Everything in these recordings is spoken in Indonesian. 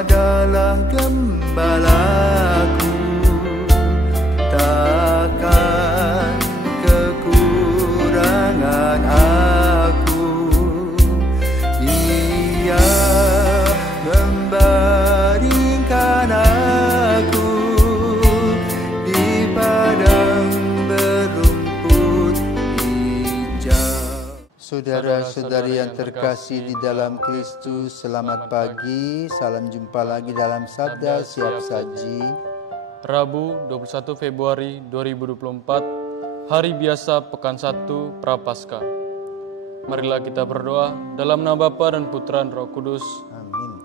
adalah gembalaku, takkan kekurangan aku. Ia membaringkan aku di padang berumput hijau. Saudara-saudari yang terkasih di dalam Kristus, selamat pagi. Salam jumpa lagi dalam Sabda Siap Saji. Rabu 21 Februari 2024, hari biasa pekan 1 Prapaskah. Marilah kita berdoa dalam nama Bapa dan Putra dan Roh Kudus. Amin.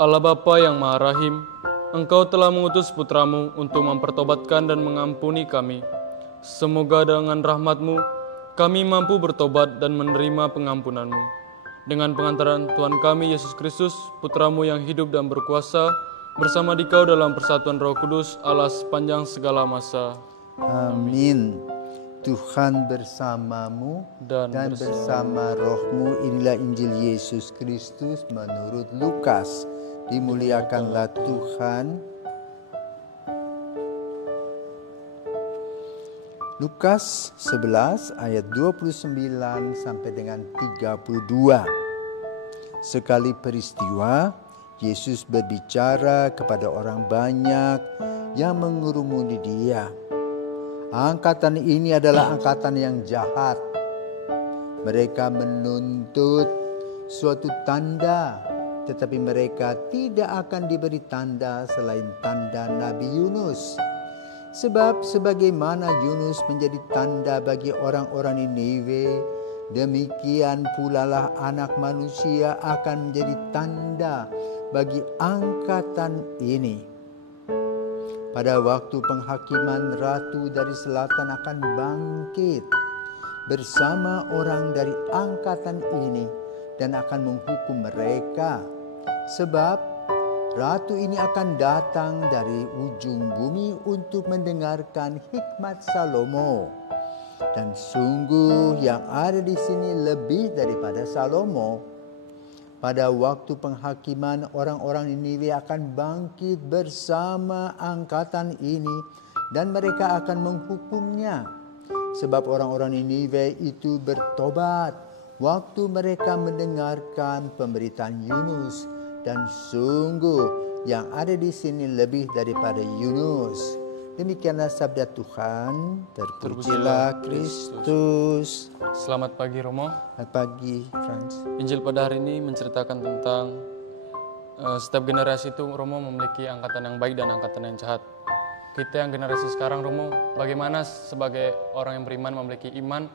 Allah Bapa yang Maha Rahim, Engkau telah mengutus Putramu untuk mempertobatkan dan mengampuni kami. Semoga dengan rahmat-Mu kami mampu bertobat dan menerima pengampunan-Mu. Dengan pengantaran Tuhan kami Yesus Kristus, Putramu yang hidup dan berkuasa, bersama Dikau dalam persatuan Roh Kudus, Allah sepanjang segala masa. Amin. Tuhan bersamamu dan bersama rohmu. Inilah Injil Yesus Kristus menurut Lukas. Dimuliakanlah Tuhan. Lukas 11 ayat 29 sampai dengan 32. Sekali peristiwa, Yesus berbicara kepada orang banyak yang mengurumuni Dia. Angkatan ini adalah angkatan yang jahat. Mereka menuntut suatu tanda, tetapi mereka tidak akan diberi tanda selain tanda Nabi Yunus. Sebab sebagaimana Yunus menjadi tanda bagi orang-orang Niniwe, demikian pula lah Anak Manusia akan menjadi tanda bagi angkatan ini. Pada waktu penghakiman, Ratu dari Selatan akan bangkit bersama orang dari angkatan ini dan akan menghukum mereka. Sebab Ratu ini akan datang dari ujung bumi untuk mendengarkan hikmat Salomo. Dan sungguh yang ada di sini lebih daripada Salomo. Pada waktu penghakiman, orang-orang Niniwe akan bangkit bersama angkatan ini dan mereka akan menghukumnya. Sebab orang-orang Niniwe itu bertobat waktu mereka mendengarkan pemberitaan Yunus. Dan sungguh yang ada di sini lebih daripada Yunus. Demikianlah sabda Tuhan. Terpujilah Kristus. Selamat pagi Romo. Selamat pagi Frans. Injil pada hari ini menceritakan tentang setiap generasi itu Romo memiliki angkatan yang baik dan angkatan yang jahat. Kita yang generasi sekarang Romo, bagaimana sebagai orang yang beriman memiliki iman,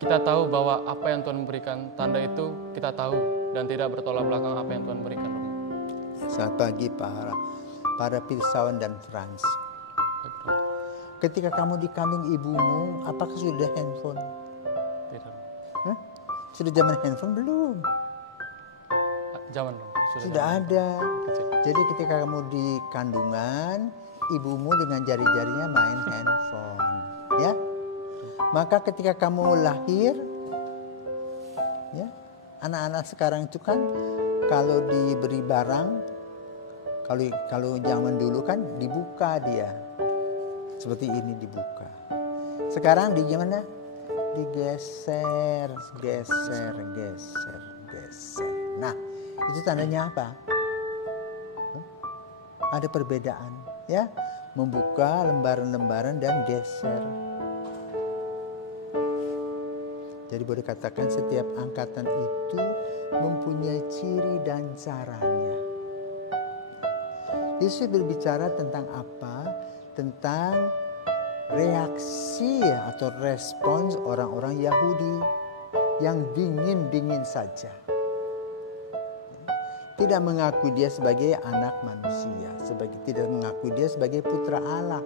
kita tahu bahwa apa yang Tuhan berikan tanda itu kita tahu dan tidak bertolak belakang apa yang Tuhan berikan Romo. Selamat pagi para pirsawan dan Frans. Ketika kamu dikandung ibumu, apakah sudah ada handphone? Tidak. Hah? Sudah zaman handphone belum? Zaman Romo. Sudah ada. Kecil. Jadi ketika kamu di kandungan, ibumu dengan jari-jarinya main handphone, ya. Maka ketika kamu lahir, ya, anak-anak sekarang itu kan kalau diberi barang, kalau zaman dulu kan dibuka dia, seperti ini dibuka. Sekarang di gimana? Digeser, geser. Nah, itu tandanya apa? Ada perbedaan, ya. Membuka lembaran-lembaran dan geser. Jadi boleh katakan setiap angkatan itu mempunyai ciri dan caranya. Yesus berbicara tentang apa? Tentang reaksi atau respons orang-orang Yahudi yang dingin-dingin saja. Tidak mengakui dia sebagai anak manusia, tidak mengakui dia sebagai putra Allah.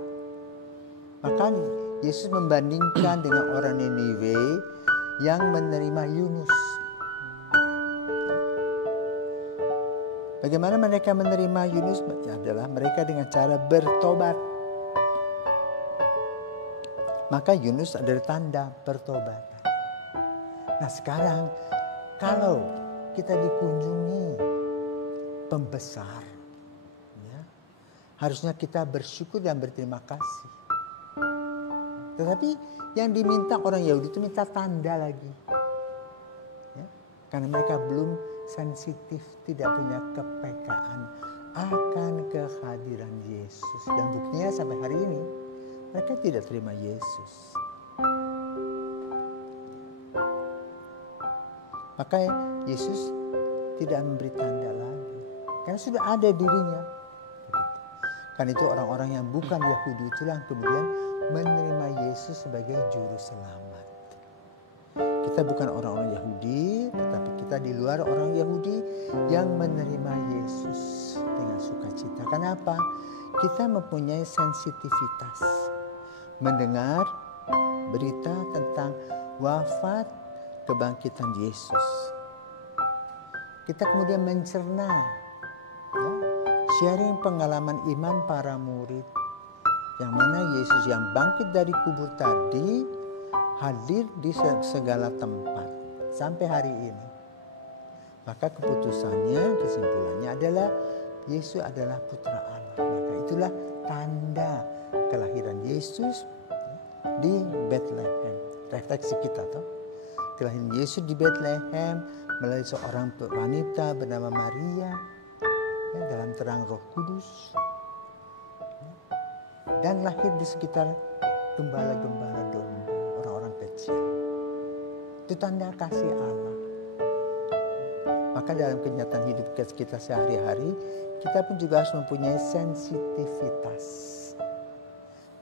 Maka Yesus membandingkan dengan orang Niniwe yang menerima Yunus. Bagaimana mereka menerima Yunus? Adalah mereka dengan cara bertobat. Maka Yunus adalah tanda pertobatan. Nah sekarang kalau kita dikunjungi pembesar, harusnya kita bersyukur dan berterima kasih. Tetapi yang diminta orang Yahudi itu minta tanda lagi. Ya, karena mereka belum sensitif, tidak punya kepekaan akan kehadiran Yesus. Dan buktinya sampai hari ini mereka tidak terima Yesus. Maka Yesus tidak memberi tanda lagi. Karena sudah ada dirinya. Karena itu orang-orang yang bukan Yahudi itulah yang kemudian menerima Yesus sebagai juru selamat. Kita bukan orang-orang Yahudi, tetapi kita di luar orang Yahudi yang menerima Yesus dengan sukacita. Kenapa? Kita mempunyai sensitivitas mendengar berita tentang wafat kebangkitan Yesus. Kita kemudian mencerna, ya, sharing pengalaman iman para murid, yang mana Yesus yang bangkit dari kubur tadi hadir di segala tempat sampai hari ini. Maka kesimpulannya adalah Yesus adalah putra Allah. Maka itulah tanda kelahiran Yesus di Bethlehem. Refleksi kita toh. Kelahiran Yesus di Bethlehem melalui seorang wanita bernama Maria, ya, dalam terang Roh Kudus, dan lahir di sekitar gembala-gembala domba, orang-orang kecil. Itu tanda kasih Allah. Maka dalam kenyataan hidup kita sehari-hari, kita pun juga harus mempunyai sensitivitas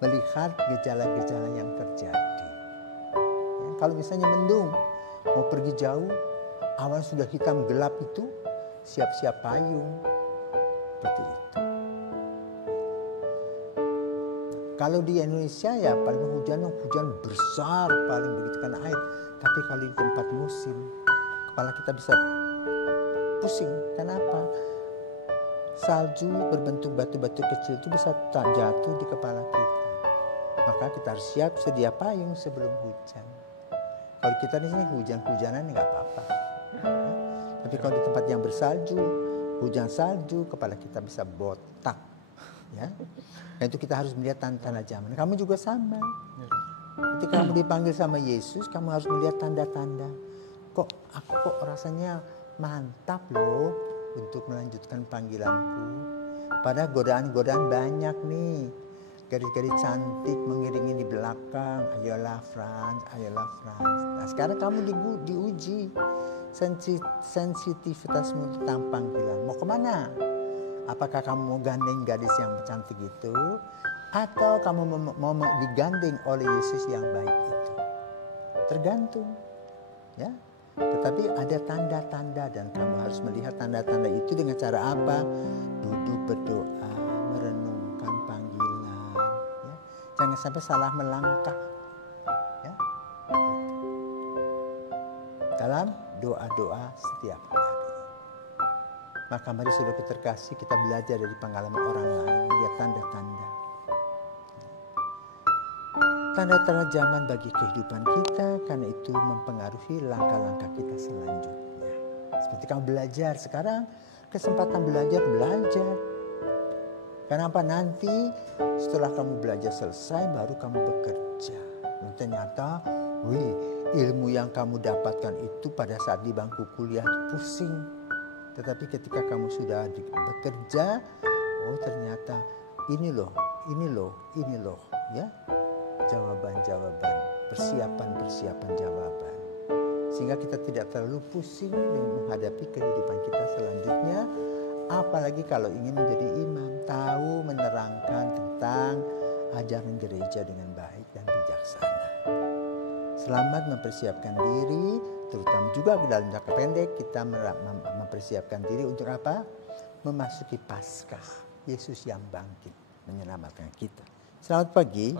melihat gejala-gejala yang terjadi. Ya, kalau misalnya mendung, mau pergi jauh, awan sudah hitam gelap itu, siap-siap payung. Seperti itu. Kalau di Indonesia ya paling hujan besar paling begitu karena air. Tapi kalau di tempat musim, kepala kita bisa pusing. Kenapa? Salju berbentuk batu-batu kecil itu bisa jatuh di kepala kita. Maka kita harus siap sedia payung sebelum hujan. Kalau kita di sini hujan-hujanan nggak apa-apa. Tapi kalau di tempat yang bersalju, hujan salju, kepala kita bisa botak. Ya, dan itu kita harus melihat tanda-tanda zaman. Kamu juga sama. Ketika kamu dipanggil sama Yesus, kamu harus melihat tanda-tanda. Aku kok rasanya mantap loh untuk melanjutkan panggilanku. Padahal godaan-godaan banyak nih. Gadis-gadis cantik mengiringi di belakang. Ayolah Frans, ayolah Frans. Nah sekarang kamu diuji sensitivitasmu tentang panggilan. Mau kemana? Apakah kamu mau gandeng gadis yang cantik itu, atau kamu mau digandeng oleh Yesus yang baik itu? Tergantung, ya. Tetapi ada tanda-tanda dan kamu harus melihat tanda-tanda itu dengan cara apa? Duduk berdoa, merenungkan panggilan, ya. Jangan sampai salah melangkah, ya. Dalam doa-doa setiap hari. Maka mari saudara terkasih, kita belajar dari pengalaman orang lain, lihat tanda-tanda. Tanda-tanda zaman bagi kehidupan kita, karena itu mempengaruhi langkah-langkah kita selanjutnya. Seperti kamu belajar sekarang, kesempatan belajar. Kenapa nanti setelah kamu belajar selesai baru kamu bekerja. Dan ternyata, ilmu yang kamu dapatkan itu pada saat di bangku kuliah pusing. Tetapi ketika kamu sudah bekerja, ternyata ini loh, ya, jawaban-jawaban, persiapan jawaban. Sehingga kita tidak terlalu pusing dengan menghadapi kehidupan kita selanjutnya. Apalagi kalau ingin menjadi imam, tahu menerangkan tentang ajaran gereja dengan baik dan bijaksana. Selamat mempersiapkan diri, terutama juga dalam jangka pendek kita mempersiapkan diri untuk apa? Memasuki Paskah, Yesus yang bangkit menyelamatkan kita. Selamat pagi.